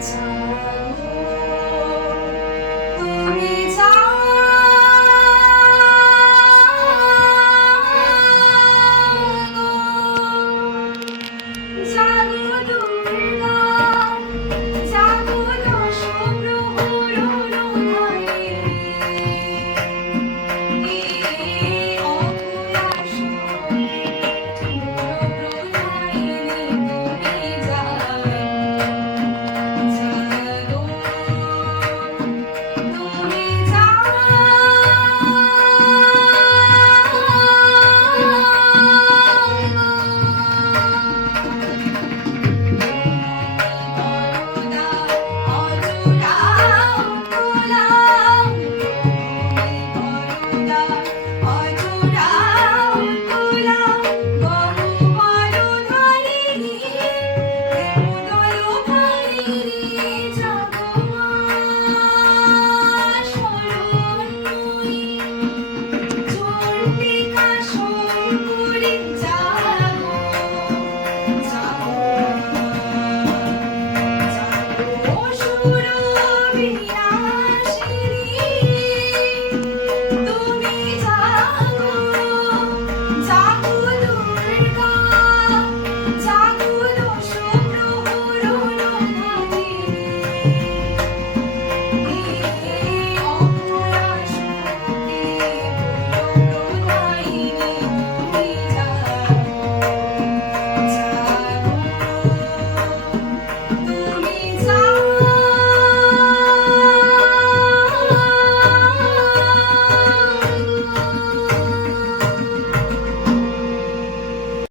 time.